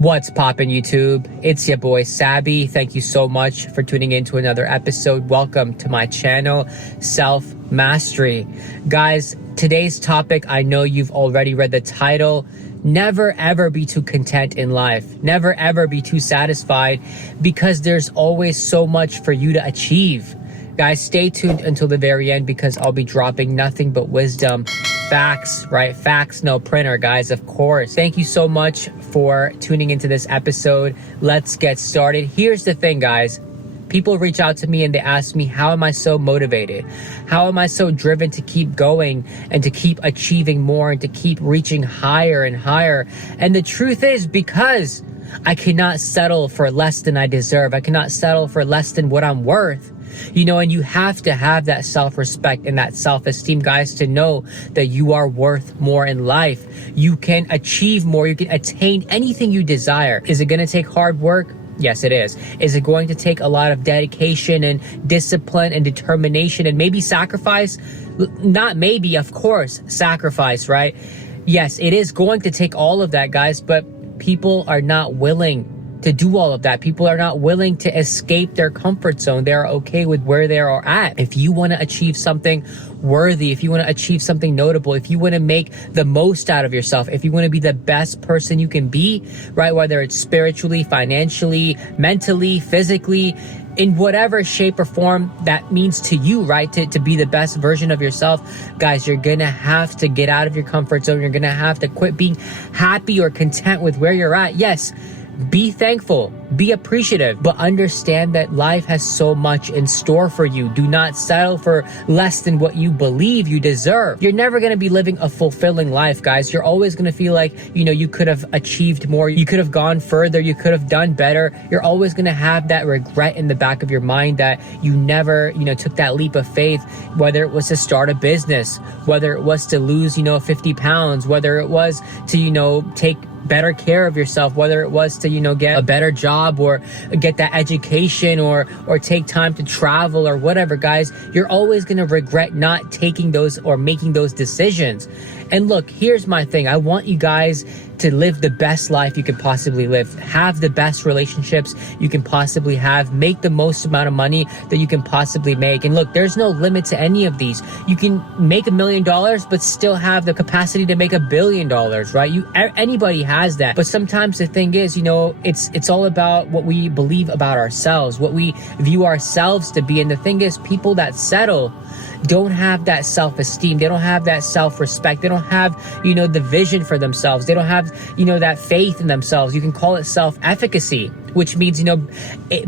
What's poppin' YouTube? It's your boy Sabby. Thank you so much for tuning in to another episode. Welcome to my channel, Self Mastery. Guys, today's topic, I know you've already read the title. Never ever be too content in life. Never ever be too satisfied because there's always so much for you to achieve. Guys, stay tuned until the very end because I'll be dropping nothing but wisdom. Facts, right? Facts, no printer, guys, of course. Thank you so much for tuning into this episode. Let's get started. Here's the thing, guys. People reach out to me and they ask me, how am I so motivated? How am I so driven to keep going and to keep achieving more and to keep reaching higher and higher? And the truth is because I cannot settle for less than I deserve. I cannot settle for less than what I'm worth. You know, and you have to have that self-respect and that self-esteem, guys, to know that you are worth more in life. You can achieve more. You can attain anything you desire. Is it going to take hard work? Yes, it is. Is it going to take a lot of dedication and discipline and determination and maybe sacrifice? Not maybe, of course, sacrifice, right? Yes, it is going to take all of that, guys, but people are not willing to do all of that. People are not willing to escape their comfort zone. They are okay with where they are at. If you want to achieve something worthy, if you want to achieve something notable, if you want to make the most out of yourself, if you want to be the best person you can be, right? Whether it's spiritually, financially, mentally, physically, in whatever shape or form that means to you, right? To be the best version of yourself, guys, you're going to have to get out of your comfort zone. You're going to have to quit being happy or content with where you're at. Yes, be thankful, be appreciative, but understand that life has so much in store for you. Do not settle for less than what you believe you deserve. You're never going to be living a fulfilling life, guys. You're always going to feel like, you know, you could have achieved more. You could have gone further. You could have done better. You're always going to have that regret in the back of your mind that you never, you know, took that leap of faith, whether it was to start a business, whether it was to lose, 50 pounds, whether it was to, take better care of yourself, whether it was to, get a better job or get that education or take time to travel or whatever, guys. You're always going to regret not taking those or making those decisions. And look, here's my thing. I want you guys to live the best life you can possibly live. Have the best relationships you can possibly have. Make the most amount of money that you can possibly make. And look, there's no limit to any of these. You can make $1 million, but still have the capacity to make $1 billion, right? Anybody has that. But sometimes the thing is, it's all about what we believe about ourselves, what we view ourselves to be. And the thing is, people that settle don't have that self-esteem. They don't have that self-respect. They don't have, the vision for themselves. They don't have, that faith in themselves. You can call it self-efficacy, which means,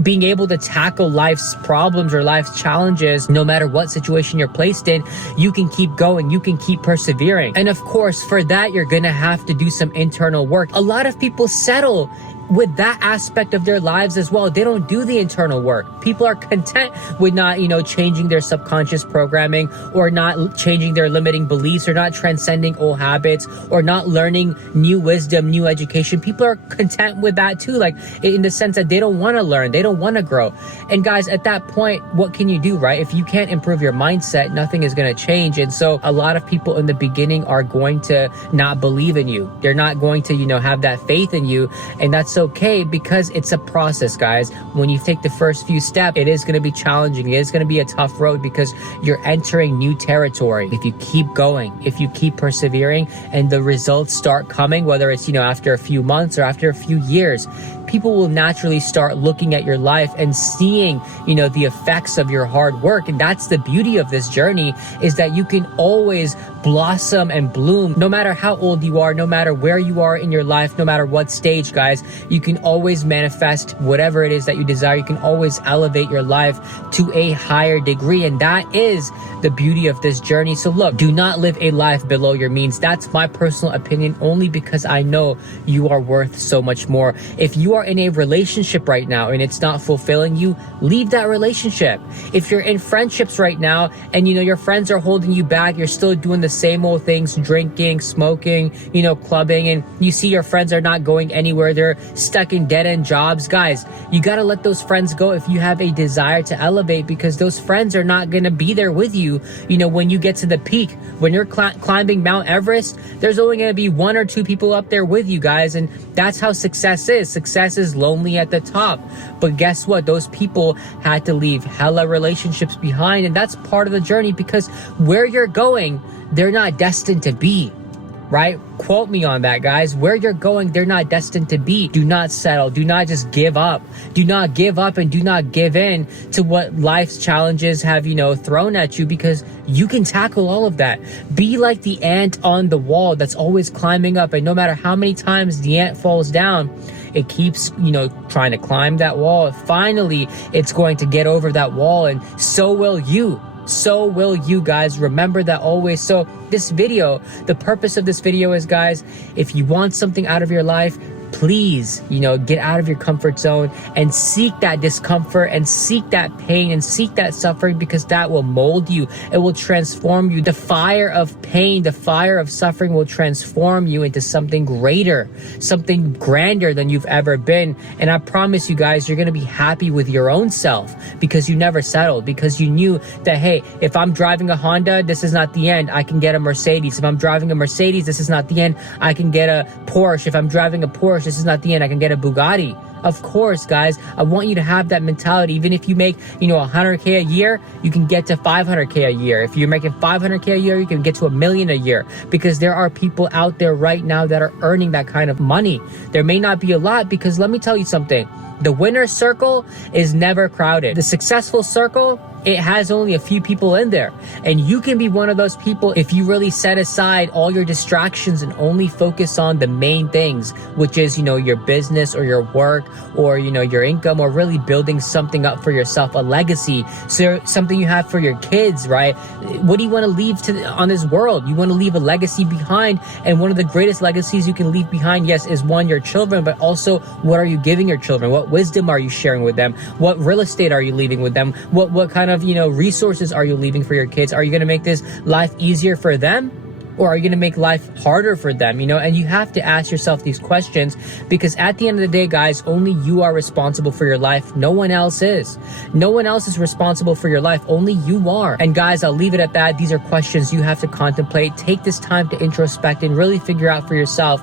being able to tackle life's problems or life's challenges, no matter what situation you're placed in, you can keep going. You can keep persevering. And of course, for that, you're going to have to do some internal work. A lot of people settle with that aspect of their lives as well. They don't do the internal work. People are content with not, changing their subconscious programming or not changing their limiting beliefs or not transcending old habits or not learning new wisdom, new education. People are content with that too, like in the sense that they don't want to learn, they don't want to grow. And guys, at that point, what can you do, right? If you can't improve your mindset, nothing is going to change. And so a lot of people in the beginning are going to not believe in you. They're not going to, have that faith in you. And that's okay because it's a process, guys. When you take the first few steps, it is going to be challenging. It is going to be a tough road because you're entering new territory. If you keep going, if you keep persevering and the results start coming, whether it's, after a few months or after a few years, people will naturally start looking at your life and seeing, the effects of your hard work. And that's the beauty of this journey, is that you can always blossom and bloom no matter how old you are, no matter where you are in your life, no matter what stage, guys. You can always manifest whatever it is that you desire. You can always elevate your life to a higher degree. And that is the beauty of this journey. So look, do not live a life below your means. That's my personal opinion, only because I know you are worth so much more. If you are are in a relationship right now and it's not fulfilling you, leave that relationship. If you're in friendships right now and your friends are holding you back, you're still doing the same old things, drinking, smoking, clubbing, and you see your friends are not going anywhere, they're stuck in dead-end jobs, guys, you got to let those friends go if you have a desire to elevate, because those friends are not going to be there with you, when you get to the peak. When you're climbing Mount Everest, there's only going to be 1 or 2 people up there with you, guys, and that's how success is. Success is lonely at the top. But guess what? Those people had to leave hella relationships behind, and that's part of the journey, because where you're going, they're not destined to be. Right? Quote me on that, guys. Where you're going, they're not destined to be. Do not settle. Do not just give up. Do not give up and do not give in to what life's challenges have, thrown at you, because you can tackle all of that. Be like the ant on the wall that's always climbing up, and no matter how many times the ant falls down, it keeps, trying to climb that wall. Finally, it's going to get over that wall, and so will you. So will you, guys. Remember that always. So this video, the purpose of this video is, guys, if you want something out of your life, please, get out of your comfort zone and seek that discomfort and seek that pain and seek that suffering, because that will mold you. It will transform you. The fire of pain, the fire of suffering will transform you into something greater, something grander than you've ever been. And I promise you guys, you're going to be happy with your own self, because you never settled, because you knew that, hey, if I'm driving a Honda, this is not the end. I can get a Mercedes. If I'm driving a Mercedes, this is not the end. I can get a Porsche. If I'm driving a Porsche, this is not the end. I can get a Bugatti. Of course, guys, I want you to have that mentality. Even if you make, 100K a year, you can get to 500K a year. If you're making 500K a year, you can get to $1 million a year, because there are people out there right now that are earning that kind of money. There may not be a lot, because let me tell you something. The winner's circle is never crowded. The successful circle, it has only a few people in there. And you can be one of those people if you really set aside all your distractions and only focus on the main things, which is, your business or your work or, your income, or really building something up for yourself, a legacy. So something you have for your kids, right? What do you want to leave on this world? You want to leave a legacy behind. And one of the greatest legacies you can leave behind, yes, is one, your children, but also what are you giving your children? What wisdom are you sharing with them? What real estate are you leaving with them? What kind of, resources are you leaving for your kids? Are you going to make this life easier for them? Or are you going to make life harder for them? And you have to ask yourself these questions, because at the end of the day, guys, only you are responsible for your life. No one else is. No one else is responsible for your life. Only you are. And guys, I'll leave it at that. These are questions you have to contemplate. Take this time to introspect and really figure out for yourself,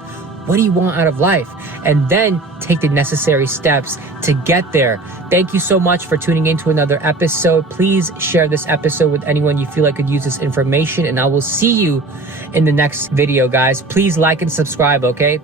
what do you want out of life? And then take the necessary steps to get there. Thank you so much for tuning in to another episode. Please share this episode with anyone you feel like could use this information, and I will see you in the next video, guys. Please like and subscribe, okay?